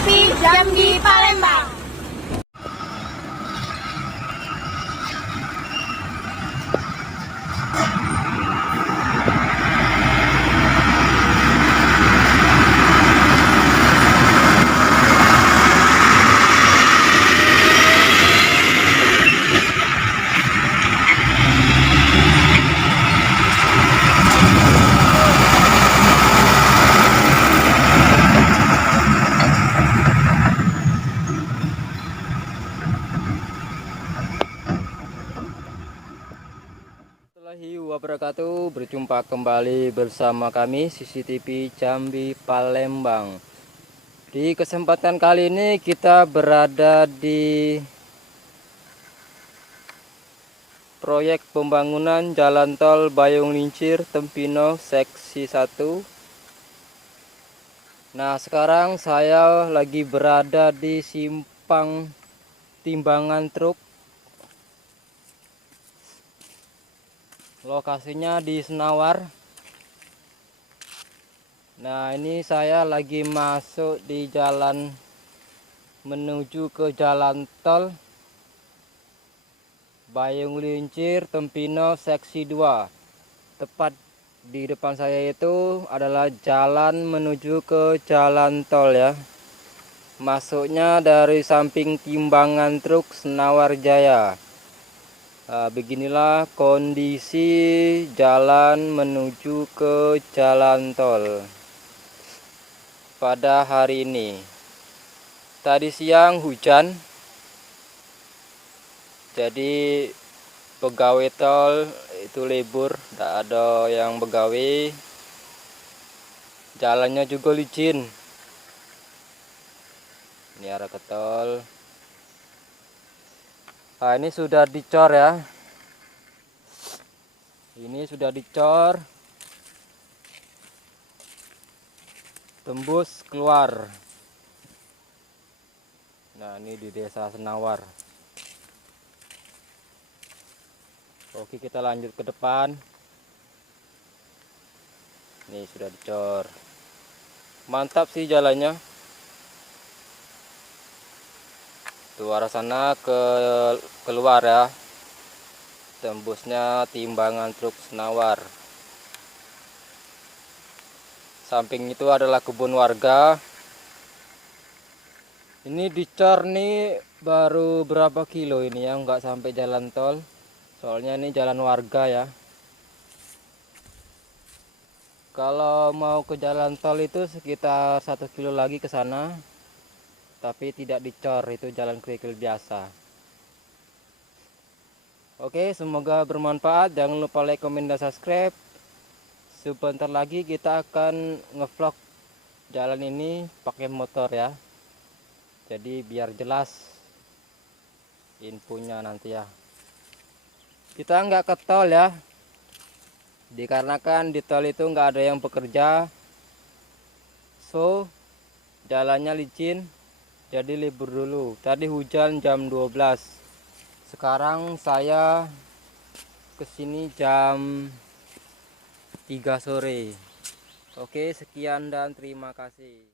CCTV Jambi Palembang. Warahmatullahi wabarakatuh. Berjumpa kembali bersama kami CCTV Jambi Palembang. Di kesempatan kali ini kita berada di proyek pembangunan jalan tol Bayung Lincir Tempino seksi 1. Nah, sekarang saya lagi berada di simpang timbangan truk. Lokasinya di Senawar. Nah, ini saya lagi masuk di jalan menuju ke jalan tol Bayung Lincir Tempino seksi 2. Tepat di depan saya itu adalah jalan menuju ke jalan tol ya. Masuknya dari samping timbangan truk Senawar Jaya. Nah, beginilah kondisi jalan menuju ke jalan tol pada hari ini. Tadi siang hujan, jadi pegawai tol itu libur, tidak ada yang begawe. Jalannya juga licin. Ini arah ke tol. Nah, ini sudah dicor ya. Ini sudah dicor. Tembus keluar. Nah, ini di desa Senawar. Oke, kita lanjut ke depan. Ini sudah dicor. Mantap sih jalannya. Tuh arah sana keluar ya, tembusnya timbangan truk Senawar. Samping itu adalah kebun warga. Ini dicor nih baru berapa kilo ini ya, nggak sampai jalan tol, soalnya ini jalan warga ya. Kalau mau ke jalan tol itu sekitar 1 kilo lagi ke sana, tapi tidak dicor, itu jalan kerikil biasa. Oke, semoga bermanfaat. Jangan lupa like, komen, dan subscribe. Sebentar lagi kita akan ngevlog jalan ini pakai motor ya, jadi biar jelas infonya nanti ya. Kita nggak ke tol ya, dikarenakan di tol itu nggak ada yang bekerja, so jalannya licin. Jadi libur dulu. Tadi hujan jam 12. Sekarang saya kesini jam 3 sore. Oke, sekian dan terima kasih.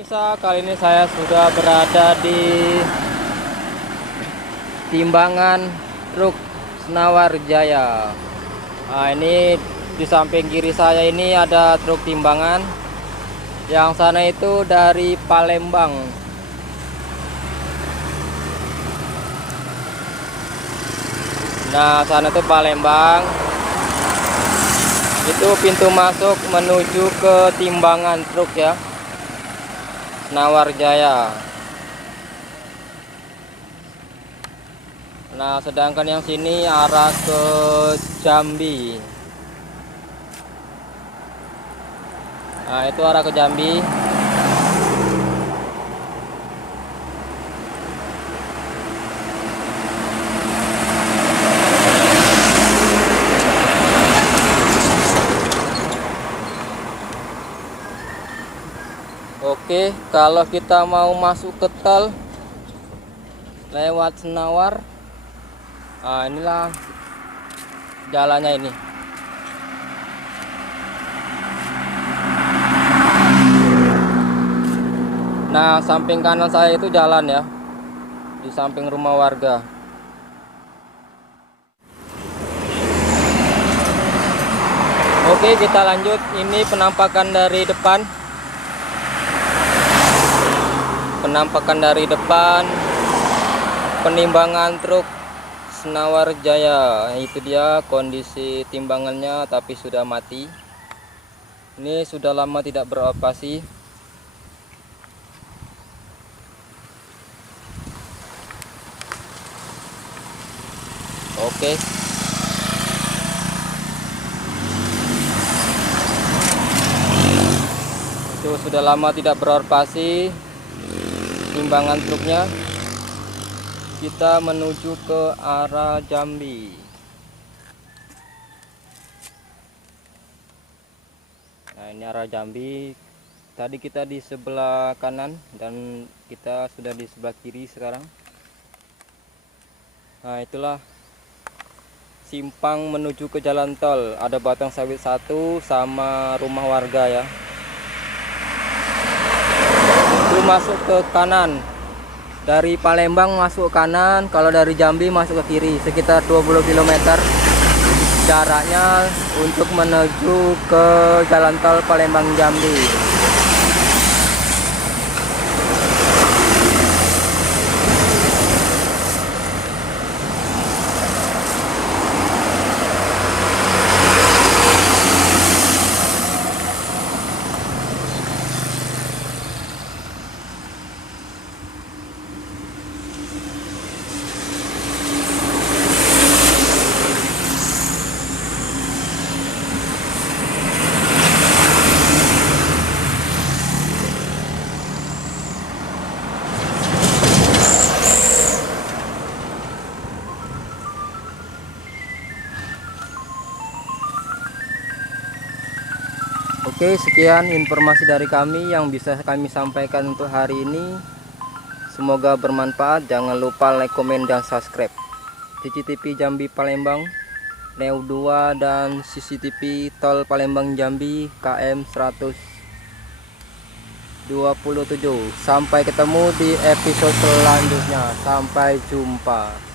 Pemirsa, kali ini saya sudah berada di timbangan truk Senawar Jaya. Nah, ini di samping kiri saya ini ada truk timbangan. Yang sana itu dari Palembang. Nah, sana itu Palembang. Itu pintu masuk menuju ke timbangan truk ya. Senawar Jaya. Nah, sedangkan yang sini arah ke Jambi. Nah, itu arah ke Jambi. Oke, kalau kita mau masuk ke tol lewat Senawar, nah inilah jalannya ini. Nah, samping kanan saya itu jalan ya, di samping rumah warga. Oke, kita lanjut. Ini penampakan dari depan. Penampakan dari depan penimbangan truk Senawar Jaya. Itu dia kondisi timbangannya, tapi sudah mati. Ini sudah lama tidak beroperasi. Oke. Itu sudah lama tidak beroperasi timbangan truknya. Kita menuju ke arah Jambi. Nah, ini arah Jambi. Tadi kita di sebelah kanan dan kita sudah di sebelah kiri sekarang. Nah, itulah simpang menuju ke jalan tol. Ada batang sawit satu sama rumah warga ya. Itu masuk ke kanan. Dari Palembang masuk kanan, kalau dari Jambi masuk ke kiri. Sekitar 20 km jaraknya untuk menuju ke jalan tol Palembang Jambi. Oke, sekian informasi dari kami yang bisa kami sampaikan untuk hari ini. Semoga bermanfaat. Jangan lupa like, komen, dan subscribe. CCTV Jambi Palembang Neo 2 dan CCTV Tol Palembang Jambi KM 127. Sampai ketemu di episode selanjutnya. Sampai jumpa.